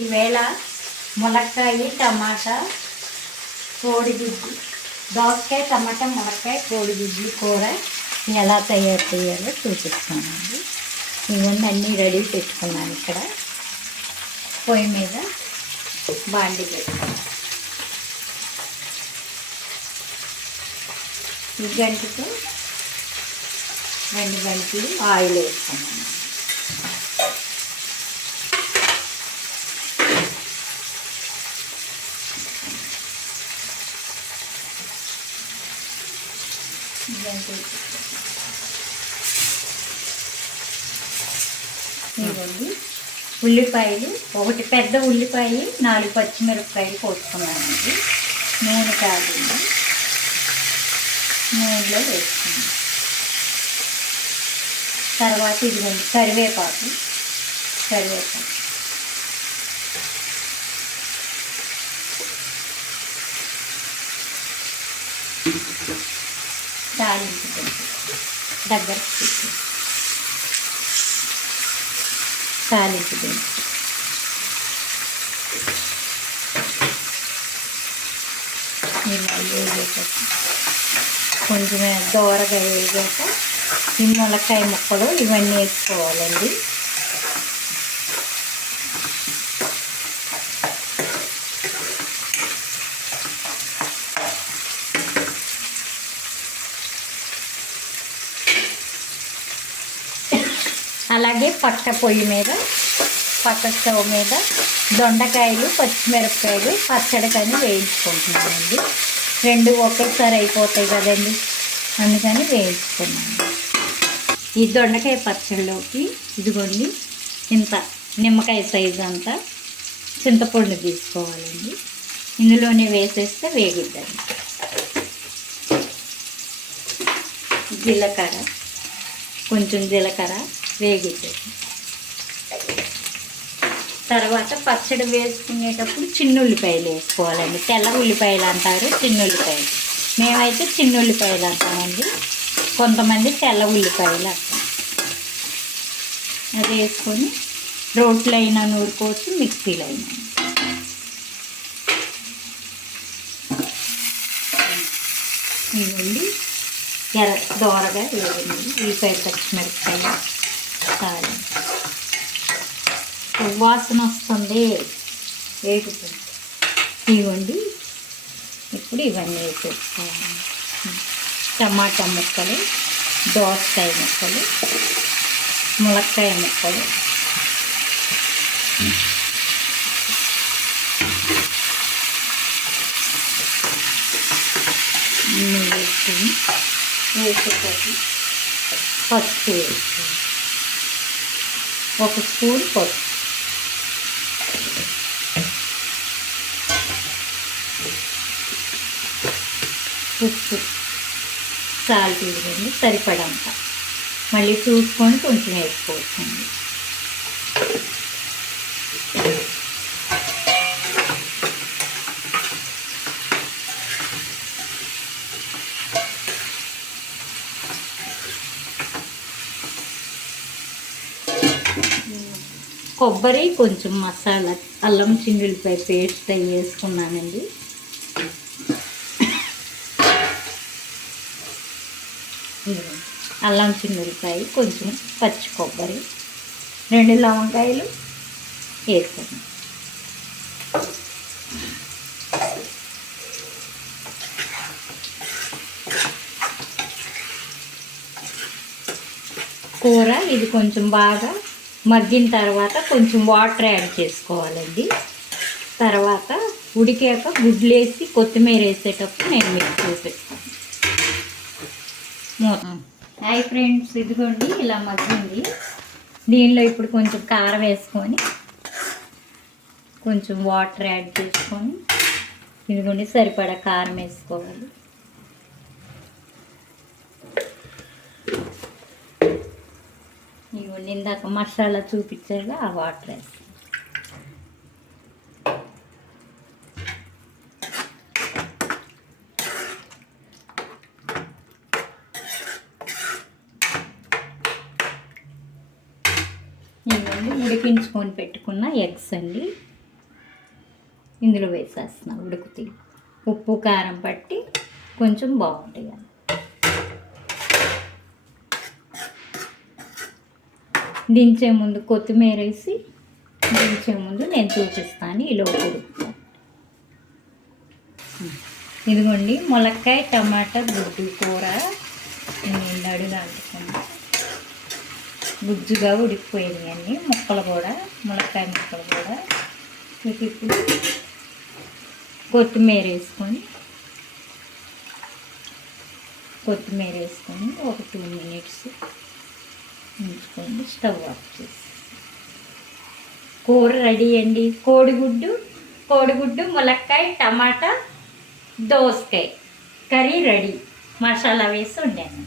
ఈవేళ ములక్కాయ టమాటా కోడిగుడ్డు. దోసకాయ టమాటా ములక్కాయ కోడిగుడ్డు కూర ఎలా తయారు చేయాలో చూపిస్తానండి. ఇవన్నీ అన్నీ రెడీ పెట్టుకున్నాను ఇక్కడ. పొయ్యి మీద బాండి పెట్టుకున్నాను. ఈ గంటకు రెండు గంటలు ఆయిల్ వేసుకున్నాను. ఇవ్వండి ఉల్లిపాయలు ఒకటి పెద్ద ఉల్లిపాయ నాలుగు పచ్చిమిరపకాయలు పోసుకున్నానండి. నూనె కాగింది నూనెలో వేసుకున్నాను. తర్వాత ఇదిగోండి కరివేపాకు. కరివేపాకు. తాలింపు దగ్గర తాలింపు దింపు ఇలా వేగాక కొంచెం దోరగా వేగాక ఈ ములక్కాయ ముక్కలు ఇవన్నీ వేసుకోవాలండి. అలాగే పక్క పొయ్యి మీద పక్క స్టవ్ మీద దొండకాయలు పచ్చిమిరపకాయలు పచ్చడికని వేయించుకుంటున్నానండి. రెండు ఒకేసారి అయిపోతాయి కదండి. అందుకని వేయించుకున్నాను. ఈ దొండకాయ పచ్చడిలోకి ఇదిగోండి ఇంత నిమ్మకాయ సైజు అంతా చింతపండు తీసుకోవాలండి. ఇందులోనే వేసేస్తే వేగిద్దండి. జీలకర్ర కొంచెం జీలకర్ర వేగించేది తర్వాత పచ్చడి వేసుకునేటప్పుడు చిన్న ఉల్లిపాయలు వేసుకోవాలండి. తెల్ల ఉల్లిపాయలు అంటారు చిన్న ఉల్లిపాయలు మేమైతే చిన్న ఉల్లిపాయలు అంటామండి. కొంతమంది తెల్ల ఉల్లిపాయలు అంటారు. అది వేసుకొని రోట్లో అయినా నూరుకోవచ్చు మిక్సీలో అయినా ఇవ్వండి ఎర్ర దోరగా వేయండి ఉల్లిపాయ పచ్చిమిరపకాయ చాలు వాసన వస్తుంది. వేగుతుంది ఇవ్వండి. ఇప్పుడు ఇవన్నీ వేసేసుకోవాలి. టమాటా ముక్కలు దోసకాయ ముక్కలు ములక్కాయ ముక్కలు. ఇన్ని వేసుకొని వేసేటప్పుడు పసుపు వేసుకోవాలి. ఒక స్పూన్ పసుపు. ఉప్పు సాల్ట్ ఇవ్వండి సరిపడంత. మళ్ళీ చూసుకొని కొంచెం వేసుకోవచ్చండి కొబ్బరి కొంచెం మసాలా అల్లం చిండులపై పేస్ట్ అవి వేసుకున్నానండి. అల్లం చిండులకాయ కొంచెం పచ్చి కొబ్బరి రెండు లవంకాయలు వేసుకున్నాను. కూర ఇది కొంచెం బాగా మగ్గిన తర్వాత కొంచెం వాటర్ యాడ్ చేసుకోవాలండి. తర్వాత ఉడికాక గుడ్లేసి కొత్తిమీర వేసేటప్పుడు నేను మీకు చూపిస్తాను. మూత. హాయ్ ఫ్రెండ్స్ ఇదిగోండి ఇలా మగ్గింది. దీనిలో ఇప్పుడు కొంచెం కారం వేసుకొని కొంచెం వాటర్ యాడ్ చేసుకొని ఇదిగోండి సరిపడా కారం వేసుకోవాలి. నేను ఇందాక మసాలా చూపించాగా ఆ వాటర్ వేస్తాను ఇవన్నీ ఉడికించుకొని పెట్టుకున్న ఎగ్స్ అండి. ఇందులో వేసేస్తున్నాం ఉడుకుతాయి. ఉప్పు కారం పట్టి కొంచెం బాగుంటాయి దించే ముందు కొత్తిమీర వేసి దించే ముందు నేను చూపిస్తాను ఈ ఉడుకుతాను ఇదిగోండి ములక్కాయ టమాటా గుడ్డు కూర. నేను అడుగు గుజ్జుగా ఉడికిపోయింది అండి ముక్కలు కూడా ములక్కాయ ముక్కలు కూడా. మీకు ఇప్పుడు. కొత్తిమీర వేసుకొని కొత్తిమీర వేసుకొని ఒక టూ మినిట్స్ ఉంచుకోండి స్టవ్ ఆఫ్ చేసి కూర రెడీ అండి. కోడిగుడ్డు కోడిగుడ్డు ములక్కాయ టమాటా దోసకాయ. Curry ready. మసాలా వేసి వండాను.